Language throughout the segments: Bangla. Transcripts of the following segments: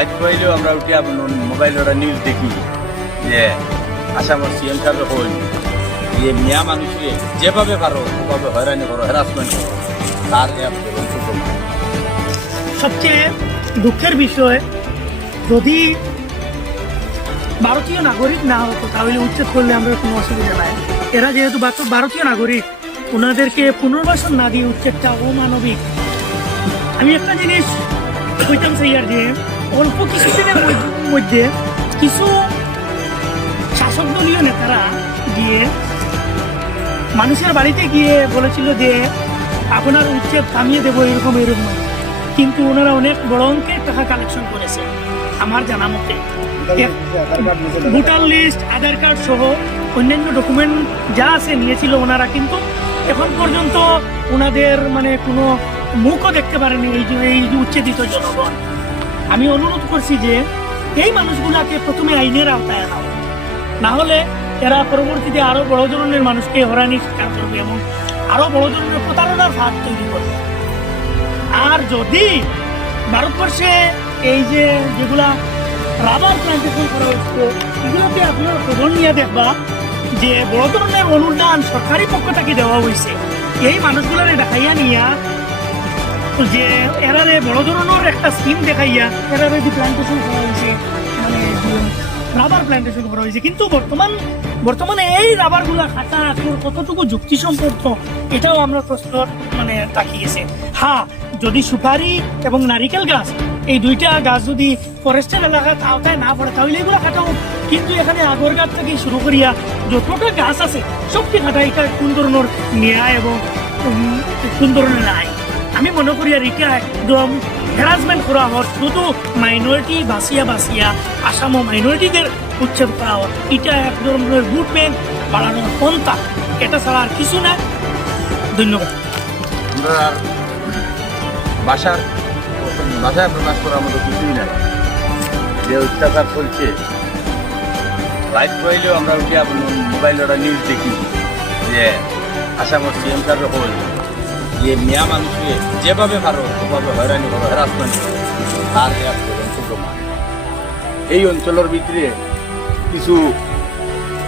লাইট পাইলেও আমরা উঠে মোবাইল ওটা নিউজ দেখি যে আসামের সিএম সাহেব হল যে মিয়া মানুষকে যেভাবে পারো ওভাবে হয়রানি করো হ্যারাসমেন্ট করো তার সবচেয়ে দুঃখের বিষয়, যদি ভারতীয় নাগরিক না হতো তাহলে উচ্ছেদ করলে আমরা কোনো অসুবিধা নাই। এরা যেহেতু ভারতীয় নাগরিক, ওনাদেরকে পুনর্বাসন না দিয়ে উচ্ছেদটা অমানবিক। আমি একটা জিনিস কইতাম চাইয়ার যে অল্প কিছুদিনের মধ্যে কিছু শাসক দলীয় নেতারা গিয়ে মানুষের বাড়িতে গিয়ে বলেছিল যে আপনার উচ্ছেদ থামিয়ে দেবো এরকম। কিন্তু ওনারা অনেক বড় অঙ্কের টাকা কালেকশন করেছে আমার জানা মতে। ভোটার লিস্ট, আধার কার্ড সহ অন্যান্য ডকুমেন্ট যা আছে নিয়েছিল ওনারা, কিন্তু এখন পর্যন্ত ওনাদের মানে কোনো মুখও দেখতে পারেনি এই উচ্ছেদিত জনগণ। আমি অনুরোধ করছি যে এই মানুষগুলাকে প্রথমে আইনের আওতায় আনা, না হলে এরা পরবর্তীতে আরো বড় ধরনের মানুষকে হয়রানির শিকার করবে এবং আরো বড় ধরনের প্রতারণার ফাঁদ তৈরি করবে। আর যদি ভারতবর্ষে এই যে যেগুলা রাবার প্লান্টেশন করা হচ্ছে, এগুলোতে আপনার খবর নিয়ে দেখবা যে বড় ধরনের অনুদান সরকারি পক্ষ থেকে দেওয়া হয়েছে। এই মানুষগুলোরে দেখাইয়া নিয়া যে এরারে বড় ধরনের একটা স্কিম দেখাইয়া এরারে যে প্লান্টেশন করা হয়েছে, মানে রাবার প্লান্টেশন করা হয়েছে। কিন্তু বর্তমানে এই রাবারগুলা কাটা কতটুকু যুক্তিসম্পন্ন, এটাও আমরা প্রশ্ন মানে তাকিয়েছে। হ্যাঁ, যদি সুপারি এবং নারিকেল গাছ, এই দুইটা গাছ যদি ফরেস্টের এলাকার আওতায় না পড়ে তাহলে এগুলো কাটা হোক। কিন্তু এখানে আগর গাছ থেকে শুরু করিয়া যতটা গাছ আছে সবটি কাটা, এটা কোন ধরনের ন্যায় এবং কোন ধরনের আইন? আমি মনে করি আর এটা একদম হ্যারাসমেন্ট করা হয়। শুধু মাইনরিটি বাঁচিয়া আসামও মাইনরিটিদের উচ্ছেদ করা হয়, এটা এক ধরনের ভোট ব্যাংক বাড়ানোর পন্থা, এটা ছাড়া আর কিছু না। ধন্যবাদ। আমরা ভাষায় প্রকাশ করার মতো কিছুই নাই। যে অত্যাচার চলছে, লাইট পাইলেও আমরা উঠে মোবাইল ওটা নিউজ দেখি যে আসামের সিএম সাহেব হল যে মিয়া মানুষকে যেভাবে পারো ওভাবে হয়রানি করো হ্যারাসমেন্ট করো তার প্রমাণ। এই অঞ্চলের ভিতরে কিছু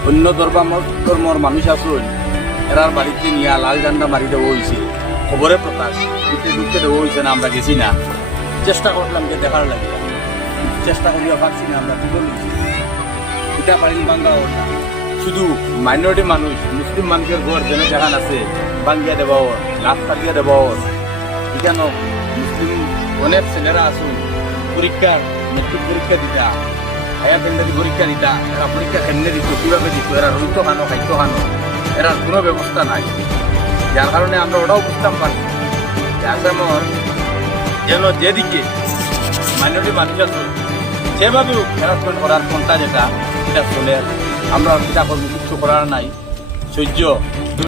অন্য ধর্মর মানুষ আসুন, এরার বাড়িতে নিয়ে লাল ঝান্ডা মারি দেওয়া হয়েছে, খবরে প্রকাশ ঢুকতে দেওয়া হয়েছে না। আমরা গেছি না, চেষ্টা করলাম যে দেখার লাগে, চেষ্টা করিয়া পারছি না। আমরা বিফল হয়েছি। এটা পারিনি বাঙ্গা ওটা শুধু মাইনরিটি মানুষ, মুসলিম মানুষের ঘর যেন দেখান আছে বাঙ্গিয়া দেওয়া ওর, লাভ কাটিয়া দেওয়া ওর। এখানে মুসলিম অনেক ছেলেরা আসুন পরীক্ষার মেট্রিক পরীক্ষা দিতা, হায়ার সেকেন্ডারি পরীক্ষা দিতা, এরা পরীক্ষা কেমনে দিত, কীভাবে দিত, এরা রইত খানো খাইত খানো, এরা কোনো ব্যবস্থা নাই। যার কারণে আমরা ওটাও বুঝতাম পারছি যে আসামের যেন যেদিকে মাইনরিটি মানুষ আসুন সেভাবেও হ্যারাসমেন্ট করার পন্থা যেটা চলে, আমরা সেটা কিছু করার নাই। সহ্য